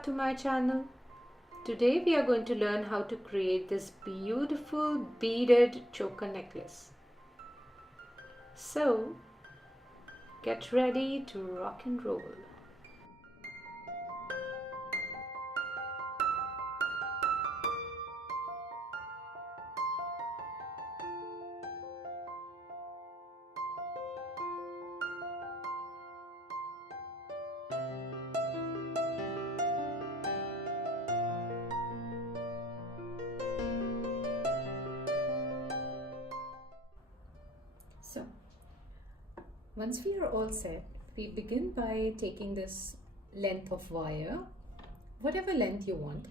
back to my channel. Today we are going to learn how to create this beautiful beaded choker necklace. So get ready to rock and roll. So, once we are all set, we begin by taking this length of wire, whatever length you want,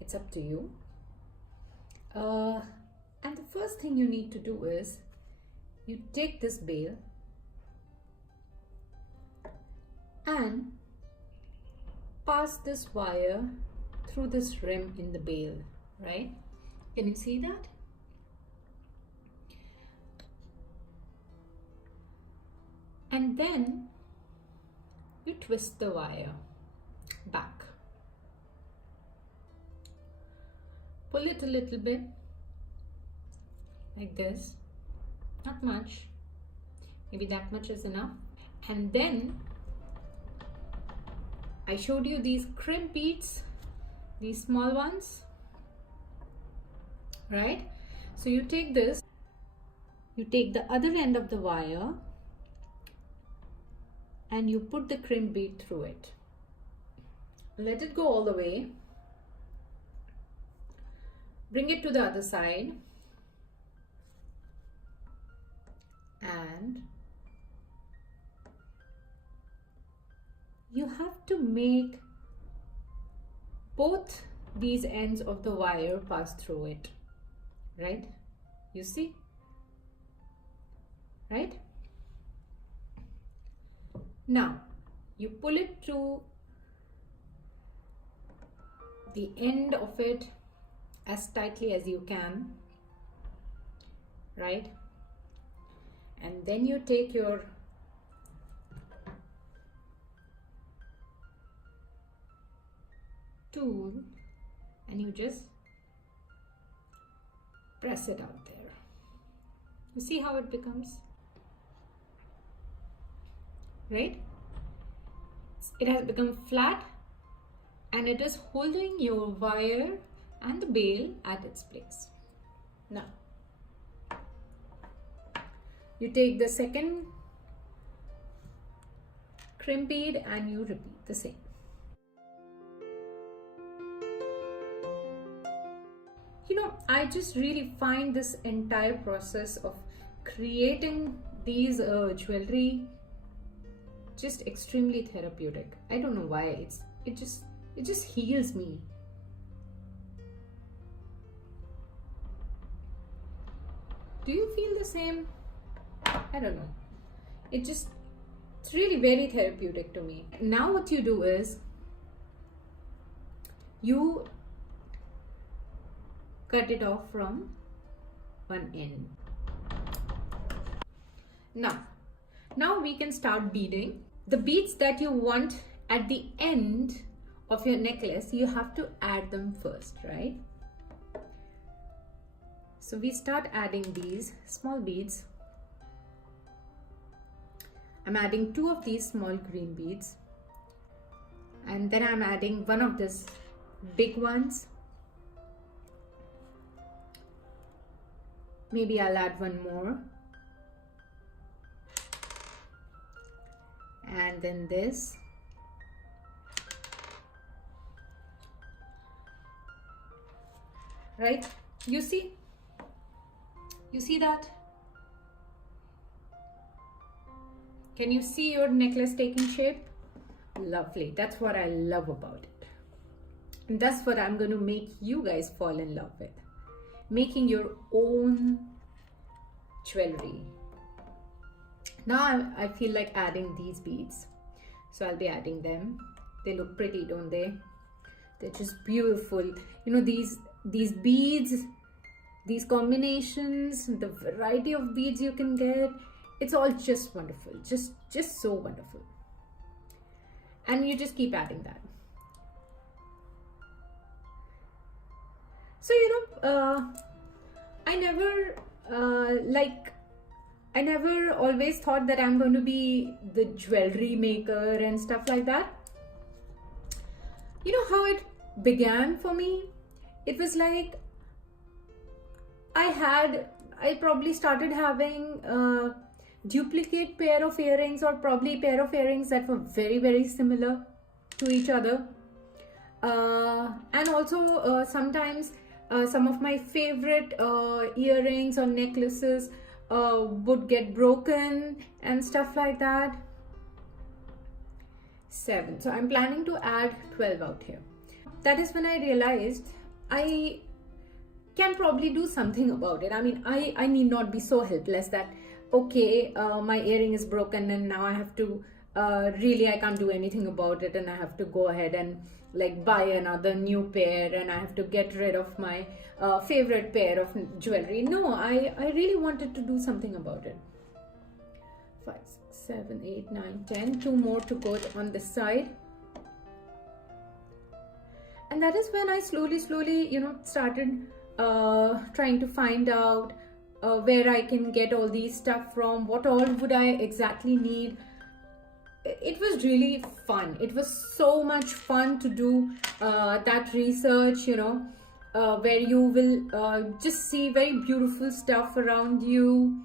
it's up to you. And the first thing you need to do is, you take this bail and pass this wire through this rim in the bail, right? Can you see that? And then you twist the wire back. Pull it a little bit like this, not much, maybe that much is enough. And then I showed you these crimp beads, these small ones, right? So you take this, you take the other end of the wire and you put the crimp bead through it. Let it go all the way. Bring it to the other side and you have to make both these ends of the wire pass through it, right? You see, right? Now you pull it to the end of it as tightly as you can, right? And then you take your tool and you just press it out there. You see how it becomes? Right? It has become flat and it is holding your wire and the bail at its place. Now, you take the second crimp bead and you repeat the same. You know, I just really find this entire process of creating these jewelry just extremely therapeutic. I don't know why. It just heals me. Do you feel the same? I don't know. It's really very therapeutic to me. Now what you do is you cut it off from one end. Now we can start beading. The beads that you want at the end of your necklace, you have to add them first, right? So we start adding these small beads. I'm adding 2 of these small green beads. And then I'm adding one of these big ones. Maybe I'll add one more. And then this. Right? You see that? Can you see your necklace taking shape? Lovely. That's what I love about it. And that's what I'm going to make you guys fall in love with. Making your own jewelry. Now I feel like adding these beads, so I'll be adding them. They look pretty, don't they? They're just beautiful. You know, these beads, these combinations, the variety of beads you can get, it's all just wonderful, just so wonderful. And you just keep adding that. So I never I never always thought that I'm going to be the jewelry maker and stuff like that. You know how it began for me? It was like I probably started having a duplicate pair of earrings, or probably pair of earrings that were very, very similar to each other. And also sometimes some of my favorite earrings or necklaces would get broken and stuff like that. 7. So I'm planning to add 12 out here. That is when I realized I can probably do something about it. I mean, I need not be so helpless that, okay, my earring is broken and now I have to, really I can't do anything about it, and I have to go ahead and like buy another new pair, and I have to get rid of my favorite pair of jewelry. No, I really wanted to do something about it. 5, 6, 7, 8, 9, 10. 2 more to go on this side. And that is when I slowly, started trying to find out where I can get all these stuff from, what all would I exactly need. It was really fun. It was so much fun to do that research, where you will just see very beautiful stuff around you,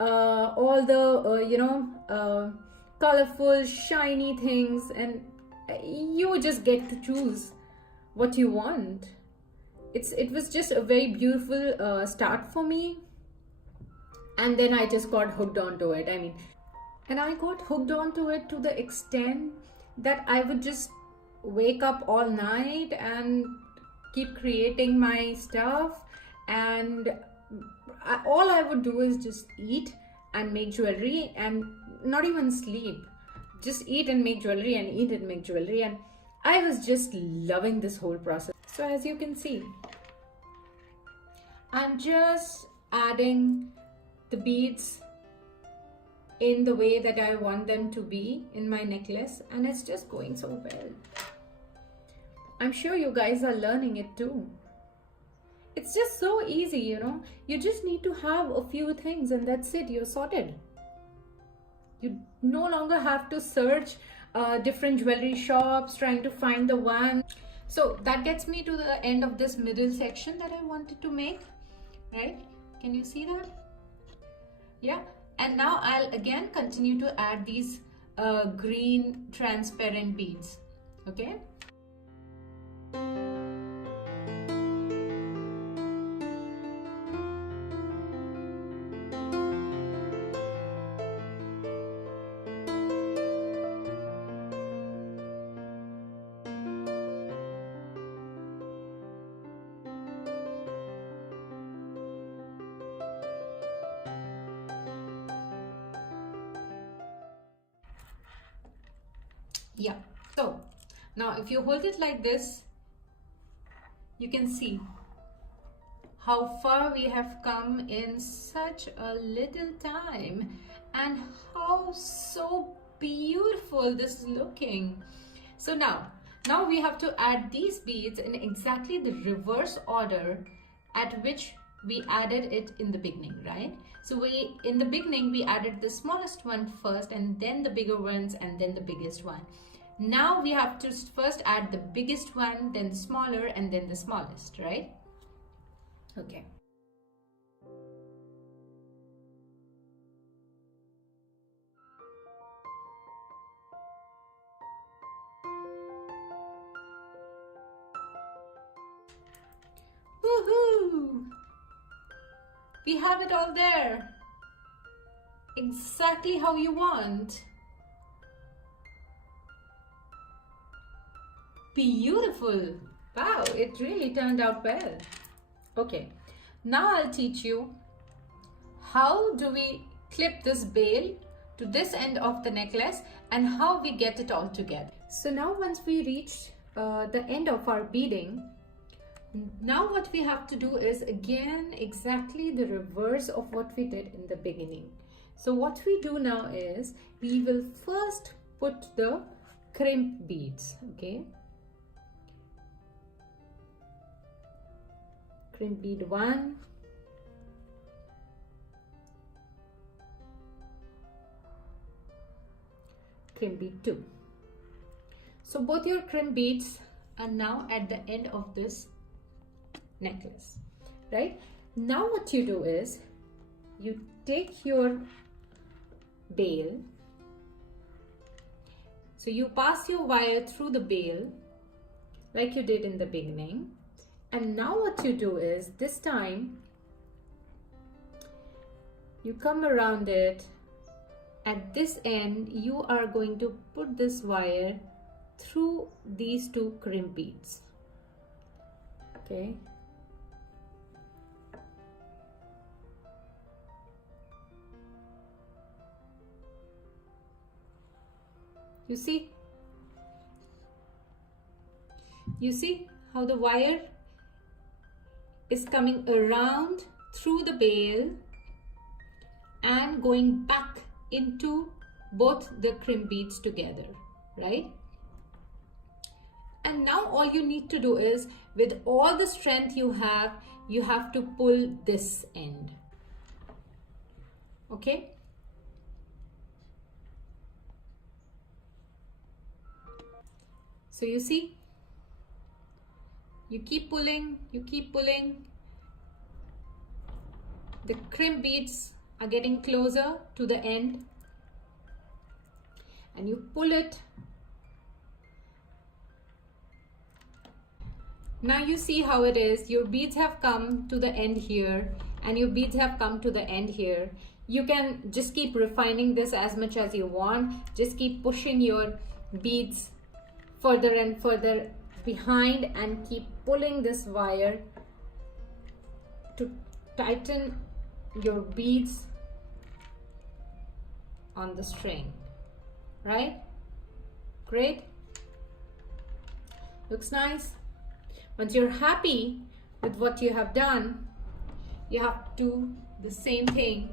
all the colorful, shiny things, and you just get to choose what you want. It was just a very beautiful start for me, and then I just got hooked onto it. I mean, and I got hooked onto it to the extent that I would just wake up all night and keep creating my stuff, and all I would do is just eat and make jewelry and not even sleep. Just eat and make jewelry and eat and make jewelry, and I was just loving this whole process. So as you can see, I'm just adding the beads in the way that I want them to be in my necklace, and it's just going so well. I'm sure you guys are learning it too. It's just so easy, you just need to have a few things and that's it, you're sorted. You no longer have to search different jewelry shops trying to find the one. So that gets me to the end of this middle section that I wanted to make, right? Can you see that? Yeah. And now I'll again continue to add these green transparent beads, okay? Yeah, so now if you hold it like this, you can see how far we have come in such a little time, and how so beautiful this is looking. So now we have to add these beads in exactly the reverse order at which we added it in the beginning, right? So in the beginning we added the smallest one first, and then the bigger ones, and then the biggest one. Now we have to first add the biggest one, then the smaller, and then the smallest, right? Okay. Woohoo! We have it all there. Exactly how you want. Beautiful. Wow, it really turned out well. Okay, now I'll teach you how do we clip this bail to this end of the necklace and how we get it all together. So now once we reach the end of our beading, now what we have to do is again exactly the reverse of what we did in the beginning. So what we do now is we will first put the crimp beads, okay? crimp bead 1, crimp bead 2. So both your crimp beads are now at the end of this necklace, right? Now what you do is you take your bail, so you pass your wire through the bail like you did in the beginning, and now what you do is this time you come around it. At this end you are going to put this wire through these 2 crimp beads. Okay, you see how the wire is coming around through the bail and going back into both the crimp beads together, right? And now all you need to do is, with all the strength you have to pull this end. Okay? So you see, you keep pulling, the crimp beads are getting closer to the end, and you pull it. Now you see how it is. Your beads have come to the end here, and your beads have come to the end here. You can just keep refining this as much as you want. Just keep pushing your beads further and further behind and keep pulling this wire to tighten your beads on the string, right? Great. Looks nice. Once you're happy with what you have done, you have to do the same thing,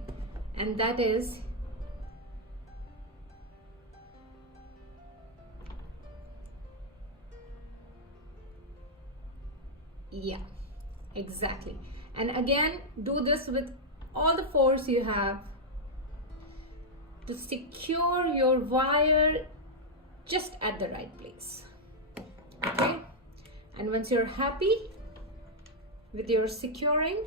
and that is yeah, exactly. And again, do this with all the force you have to secure your wire just at the right place. Okay? And once you're happy with your securing,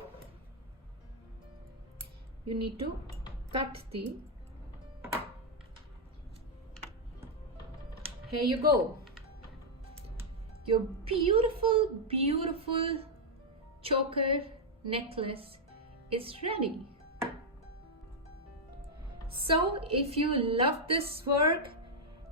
you need to cut the, here you go. Your beautiful, beautiful choker necklace is ready. So if you love this work,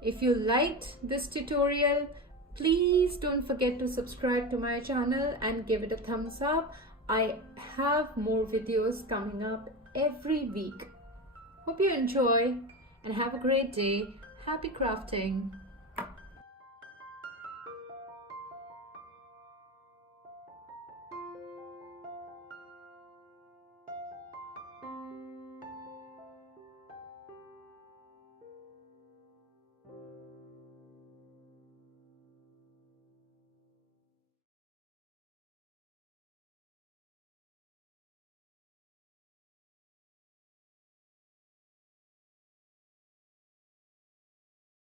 if you liked this tutorial, please don't forget to subscribe to my channel and give it a thumbs up. I have more videos coming up every week. Hope you enjoy and have a great day. Happy crafting.